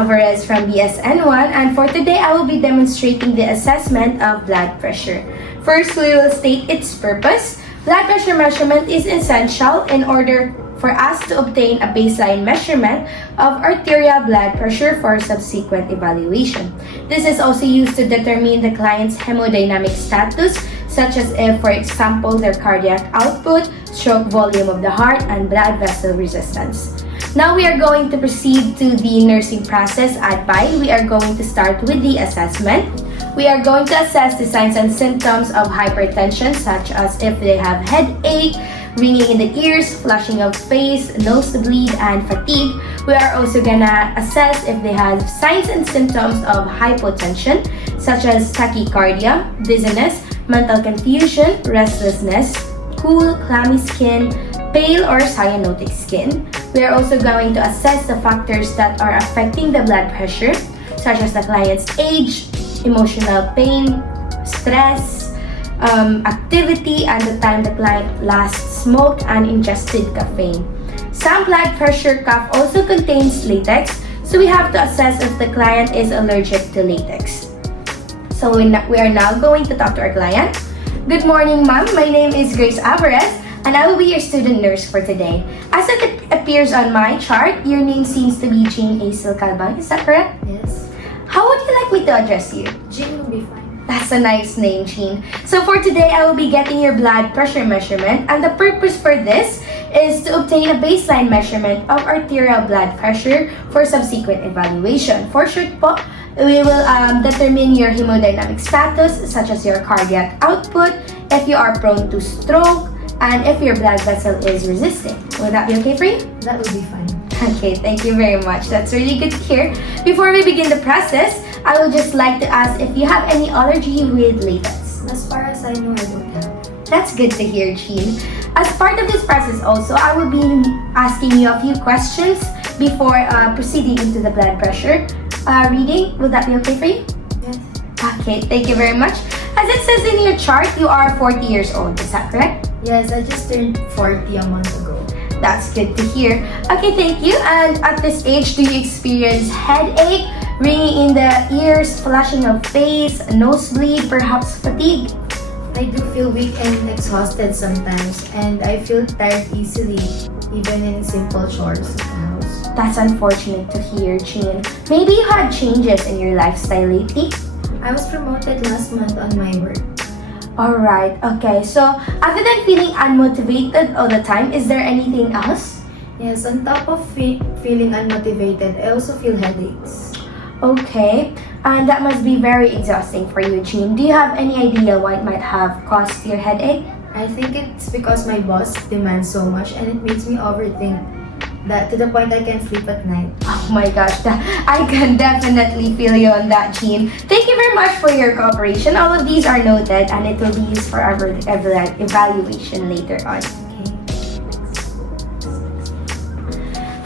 Alvarez from BSN1, and for today I will be demonstrating the assessment of blood pressure. First, we will state its purpose. Blood pressure measurement is essential in order for us to obtain a baseline measurement of arterial blood pressure for subsequent evaluation. This is also used to determine the client's hemodynamic status, such as if, for example, their cardiac output, stroke volume of the heart, and blood vessel resistance. Now we are going to proceed to the nursing process at PI. We are going to start with the assessment. We are going to assess the signs and symptoms of hypertension, such as if they have headache, ringing in the ears, flushing of face, nosebleed, and fatigue. We are also gonna assess if they have signs and symptoms of hypotension, such as tachycardia, dizziness, mental confusion, restlessness, cool, clammy skin, pale or cyanotic skin. We are also going to assess the factors that are affecting the blood pressure, such as the client's age, emotional pain, stress, activity, and the time the client last smoked and ingested caffeine. Some blood pressure cuff also contains latex, so we have to assess if the client is allergic to latex. So we are now going to talk to our client. Good morning, ma'am. My name is Grace Alvarez, and I will be your student nurse for today. As it appears on my chart, your name seems to be Jean Acel Calban. Is that correct? Yes. How would you like me to address you? Jean will be fine. That's a nice name, Jean. So for today, I will be getting your blood pressure measurement, and the purpose for this is to obtain a baseline measurement of arterial blood pressure for subsequent evaluation. For short po, we will determine your hemodynamic status, such as your cardiac output, if you are prone to stroke, and if your blood vessel is resisting. Will that be okay for you? That will be fine. Okay, thank you very much. That's really good to hear. Before we begin the process, I would just like to ask if you have any allergy with latex. As far as I know, I don't have. That's good to hear, Jean. As part of this process also, I will be asking you a few questions before proceeding into the blood pressure reading. Will that be okay for you? Yes. Okay, thank you very much. As it says in your chart, you are 40 years old. Is that correct? Yes, I just turned 40 a month ago. That's good to hear. Okay, thank you. And at this age, do you experience headache, ringing in the ears, flushing of face, nosebleed, perhaps fatigue? I do feel weak and exhausted sometimes, and I feel tired easily, even in simple chores of the house. That's unfortunate to hear, Jean. Maybe you had changes in your lifestyle lately? I was promoted last month on my work. Alright, okay. So, other than feeling unmotivated all the time, is there anything else? Yes, on top of feeling unmotivated, I also feel headaches. Okay, and that must be very exhausting for you, Jean. Do you have any idea what might have caused your headache? I think it's because my boss demands so much and it makes me overthink that to the point I can't sleep at night. Oh my gosh, I can definitely feel you on that, Jean. Thank you very much for your cooperation. All of these are noted and it will be used for our evaluation later on.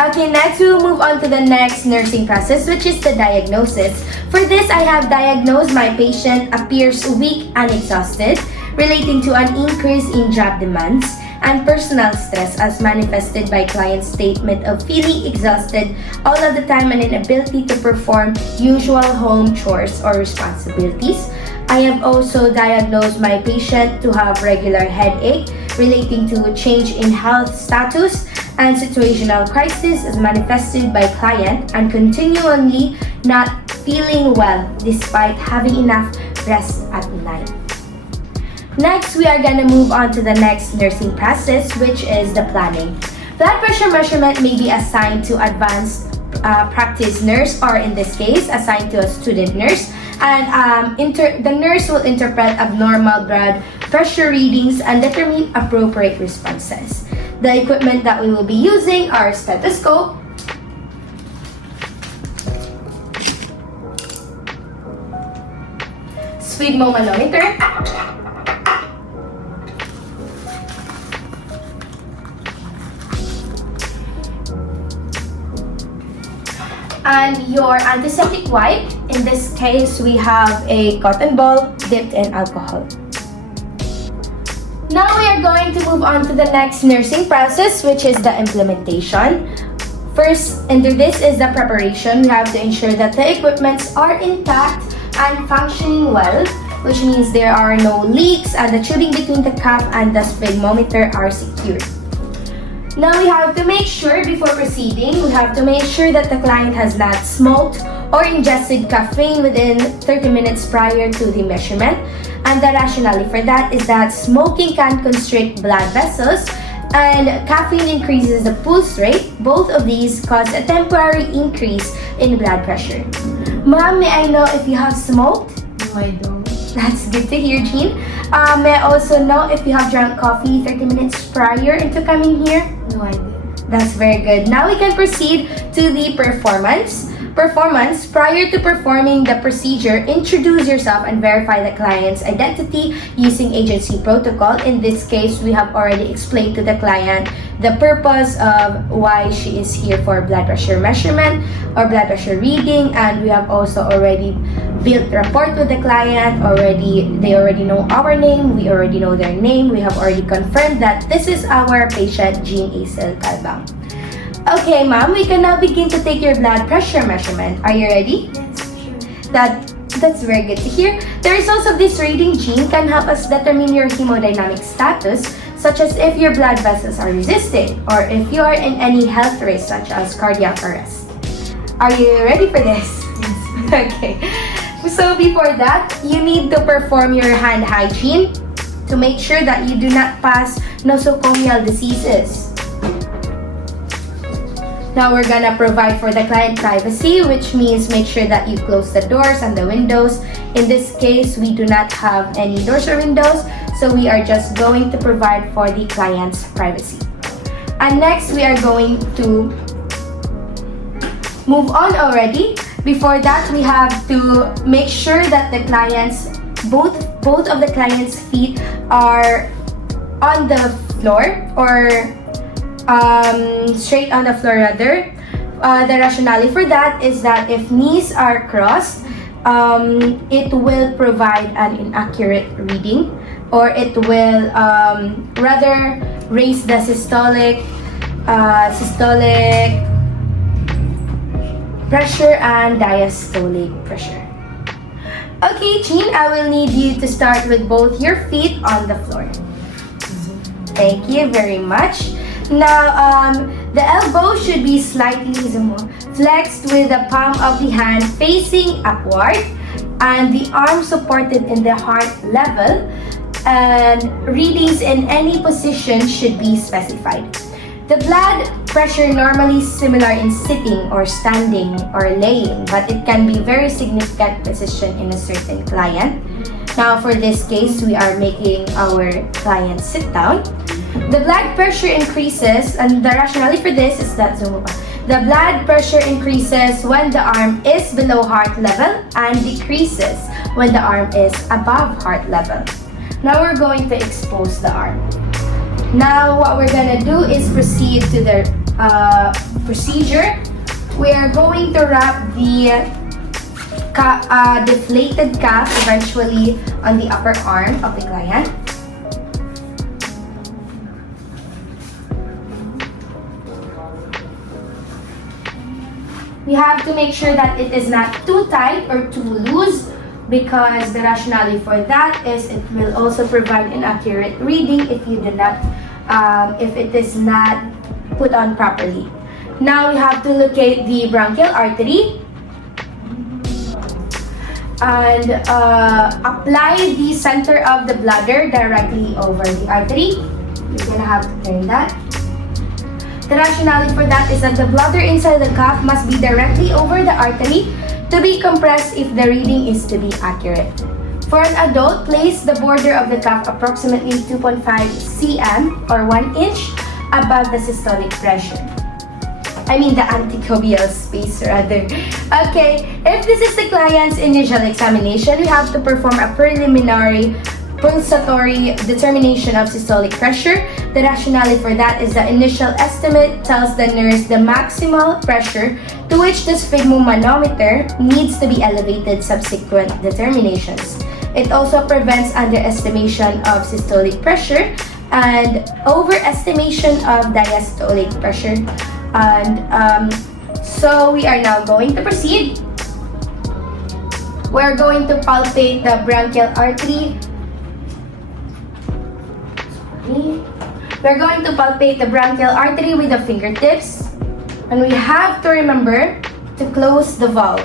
Okay, next we will move on to the next nursing process, which is the diagnosis. For this, I have diagnosed my patient appears weak and exhausted, relating to an increase in job demands and personal stress as manifested by client's statement of feeling exhausted all of the time and inability to perform usual home chores or responsibilities. I have also diagnosed my patient to have regular headache relating to a change in health status and situational crisis as manifested by client and continually not feeling well despite having enough rest at night. Next, we are gonna move on to the next nursing process, which is the planning. Blood pressure measurement may be assigned to advanced practice nurse, or in this case, assigned to a student nurse. And the nurse will interpret abnormal blood pressure readings and determine appropriate responses. The equipment that we will be using are stethoscope, sphygmomanometer, and your antiseptic wipe. In this case, we have a cotton ball dipped in alcohol. Now we are going to move on to the next nursing process, which is the implementation. First, under this is the preparation. We have to ensure that the equipments are intact and functioning well, which means there are no leaks and the tubing between the cuff and the sphygmometer are secured. Now we have to make sure before proceeding, we have to make sure that the client has not smoked or ingested caffeine within 30 minutes prior to the measurement. And the rationale for that is that smoking can constrict blood vessels and caffeine increases the pulse rate. Both of these cause a temporary increase in blood pressure. Ma'am, may I know if you have smoked? No, I don't. That's good to hear, Jean. May I also know if you have drank coffee 30 minutes prior into coming here? No, I didn't. That's very good. Now we can proceed to the performance. Prior to performing the procedure, introduce yourself and verify the client's identity using agency protocol. In this case, we have already explained to the client the purpose of why she is here for blood pressure measurement or blood pressure reading, and we have also already built rapport with the client. They already know our name, we already know their name, we have already confirmed that this is our patient, Jean Acel Calbang. Okay, ma'am, we can now begin to take your blood pressure measurement. Are you ready? Yes, sure. That's very good to hear. The results of this reading, Jean, can help us determine your hemodynamic status, such as if your blood vessels are resisting or if you are in any health risk, such as cardiac arrest. Are you ready for this? Yes. Okay. So before that, you need to perform your hand hygiene to make sure that you do not pass nosocomial diseases. Now we're gonna provide for the client privacy, which means make sure that you close the doors and the windows. In this case, we do not have any doors or windows, so we are just going to provide for the client's privacy. And next, we are going to move on already. Before that, we have to make sure that the client's both of the client's feet are on the floor or straight on the floor rather. The rationale for that is that if knees are crossed, it will provide an inaccurate reading, or it will rather raise the systolic pressure and diastolic pressure. Okay, Jean, I will need you to start with both your feet on the floor. Thank you very much. Now, the elbow should be slightly flexed with the palm of the hand facing upward and the arm supported in the heart level, and readings in any position should be specified. The blood pressure normally is similar in sitting or standing or laying, but it can be very significant position in a certain client. Now, for this case, we are making our client sit down. The blood pressure increases, and the rationale for this is that the blood pressure increases when the arm is below heart level and decreases when the arm is above heart level. Now we're going to expose the arm. Now what we're gonna do is proceed to the procedure. We are going to wrap the deflated cuff eventually on the upper arm of the client. We have to make sure that it is not too tight or too loose, because the rationale for that is it will also provide an accurate reading if you do not, if it is not put on properly. Now we have to locate the bronchial artery and apply the center of the bladder directly over the artery. You're gonna have to turn that. The rationale for that is that the bladder inside the cuff must be directly over the artery to be compressed if the reading is to be accurate. For an adult, place the border of the cuff approximately 2.5 cm or 1 inch above the systolic pressure. I mean the anticobial space rather. Okay, if this is the client's initial examination, we have to perform a preliminary pulsatory determination of systolic pressure. The rationale for that is the initial estimate tells the nurse the maximal pressure to which the sphygmomanometer needs to be elevated subsequent determinations. It also prevents underestimation of systolic pressure and overestimation of diastolic pressure. And so we are now going to proceed. We're going to palpate the branchial artery. We're going to palpate the branchial artery with the fingertips. And we have to remember to close the valve.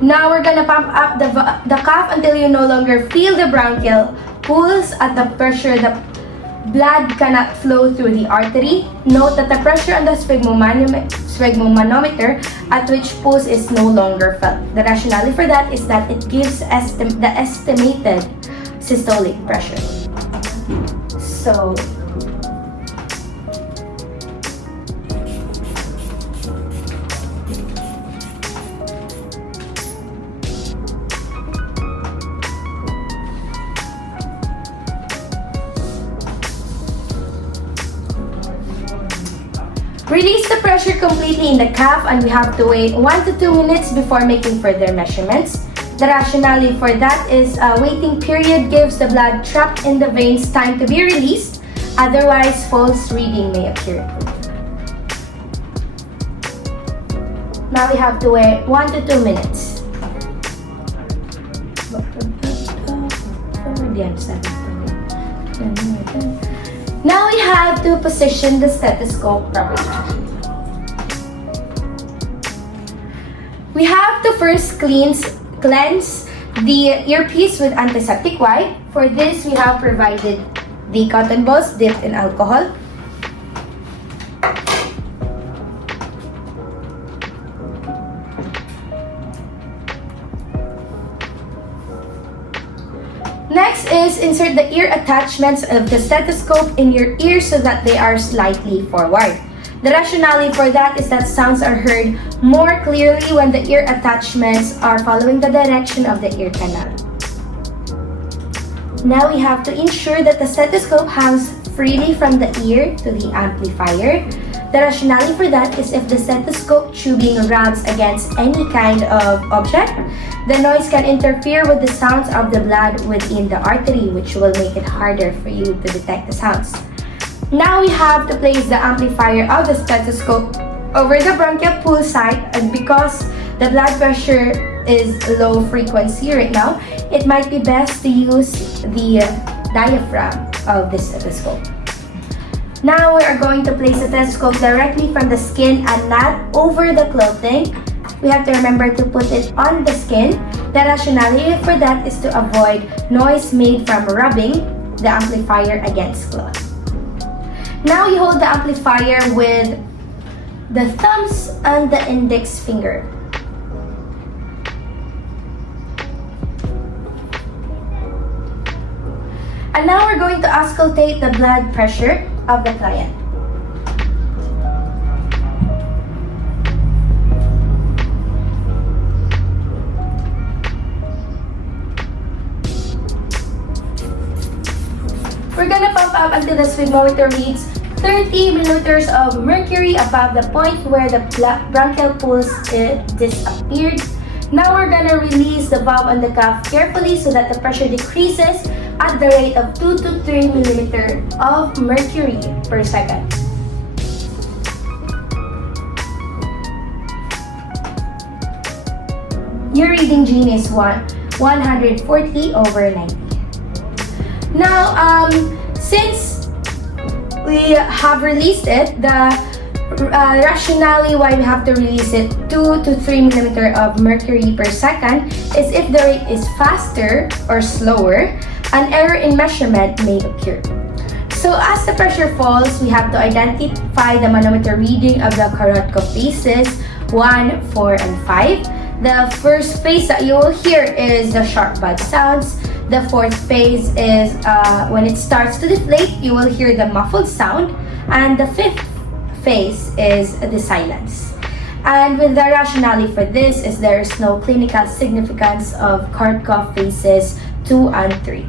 Now we're gonna pump up the cuff until you no longer feel the bronchial pulse at the pressure the blood cannot flow through the artery. Note that the pressure on the sphygmomanometer at which pulse is no longer felt. The rationale for that is that it gives the estimated systolic pressure. So, release the pressure completely in the cuff, and we have to wait 1 to 2 minutes before making further measurements. The rationale for that is a waiting period gives the blood trapped in the veins time to be released, otherwise false reading may occur. Now we have to wait 1 to 2 minutes. Now we have to position the stethoscope properly. We have to first cleanse the earpiece with antiseptic wipe. For this, we have provided the cotton balls dipped in alcohol. Next is insert the ear attachments of the stethoscope in your ear so that they are slightly forward. The rationale for that is that sounds are heard more clearly when the ear attachments are following the direction of the ear canal. Now we have to ensure that the stethoscope hangs freely from the ear to the amplifier. The rationale for that is if the stethoscope tubing rubs against any kind of object, the noise can interfere with the sounds of the blood within the artery, which will make it harder for you to detect the sounds. Now we have to place the amplifier of the stethoscope over the bronchial pulse site, and because the blood pressure is low frequency right now, it might be best to use the diaphragm of the stethoscope. Now we are going to place the stethoscope directly from the skin and not over the clothing. We have to remember to put it on the skin. The rationale for that is to avoid noise made from rubbing the amplifier against cloth. Now you hold the amplifier with the thumbs and the index finger. And now we're going to auscultate the blood pressure of the client. We're gonna pump up until the sphygmometer reads 30 milliliters of mercury above the point where the bronchial pulse disappeared. Now we're gonna release the valve on the cuff carefully so that the pressure decreases at the rate of 2 to 3 milliliters of mercury per second. Your reading, Jean, is 140 over 90. Now, since we have released it, the rationale why we have to release it 2 to 3 millimeter of mercury per second is if the rate is faster or slower, an error in measurement may occur. So as the pressure falls, we have to identify the manometer reading of the Korotkov phases 1, 4, and 5. The first phase that you will hear is the sharp bud sounds. The fourth phase is when it starts to deflate, you will hear the muffled sound. And the fifth phase is the silence. And with the rationale for this is there is no clinical significance of Korotkov phases 2 and 3.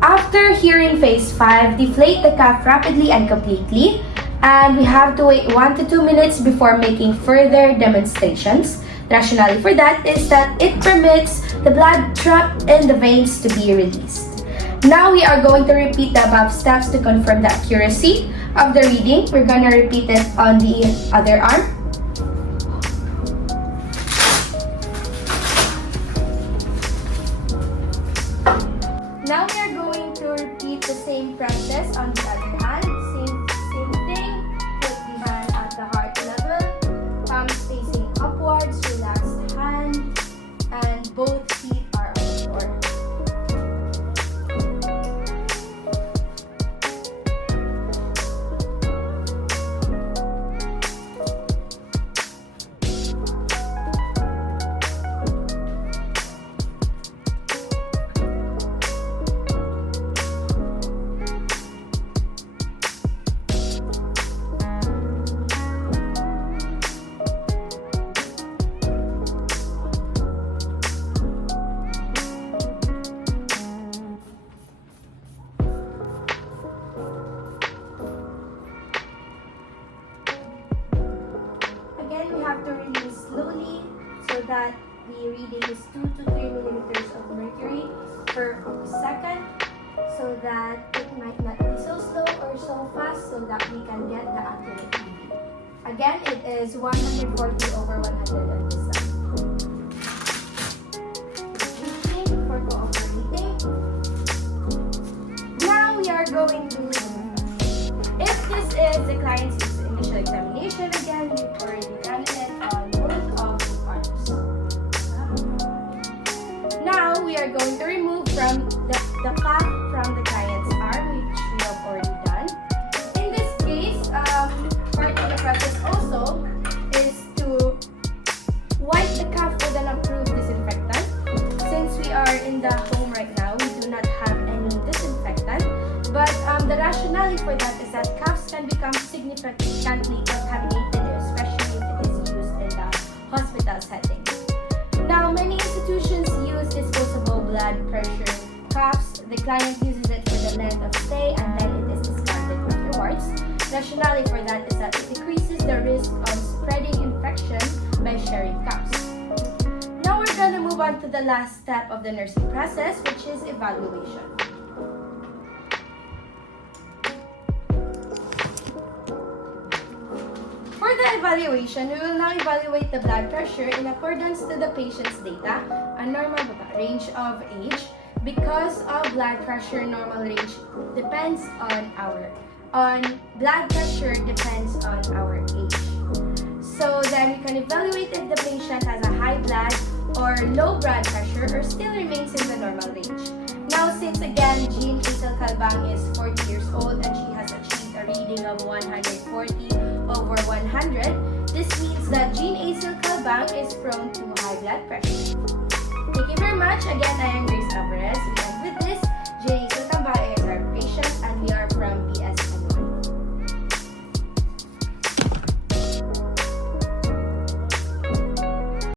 After hearing phase 5, deflate the cuff rapidly and completely. And we have to wait 1 to 2 minutes before making further demonstrations. The rationale for that is that it permits the blood trapped in the veins to be released. Now we are going to repeat the above steps to confirm the accuracy of the reading. We're gonna repeat it on the other arm. Now we are going to repeat the same process on the other hand. Same thing. Put the hand at the heart level, palms facing upwards, relaxed hand, and both feet are on the floor. Again, we have to release slowly so that the reading is 2 to 3 millimeters of mercury per second, so that it might not be so slow or so fast, so that we can get the accurate reading. Again, it is 140 over 100 on this side. Breathing for cooperating. Now we are going to, if this is the client's initial examination, again, we've already done it on both of the arms. Now we are going to remove from the cuff from the client's arm, which we have already done. In this case, part of the process also is to wipe the cuff with an approved disinfectant. Since we are in the home right now, we do not have any disinfectant. But the rationale for that is that cuffs can become significantly contaminated, especially if it is used in the hospital setting. Now, many institutions use disposable blood pressure cuffs. The client uses it for the length of stay and then it is discarded afterwards. Rationale for that is that it decreases the risk of spreading infection by sharing cuffs. Now we're going to move on to the last step of the nursing process, which is evaluation. For the evaluation, we will now evaluate the blood pressure in accordance to the patient's data, a normal range of age. Because of blood pressure, normal range depends on blood pressure depends on our age. So then we can evaluate if the patient has a high blood or low blood pressure or still remains in the normal range. Now, since again, Jean Hazel Calbang is 40 years old and she has achieved a reading of 140 over 100, this means that Jean Hazel Calbang is prone to high blood pressure. Thank you very much. Again, I am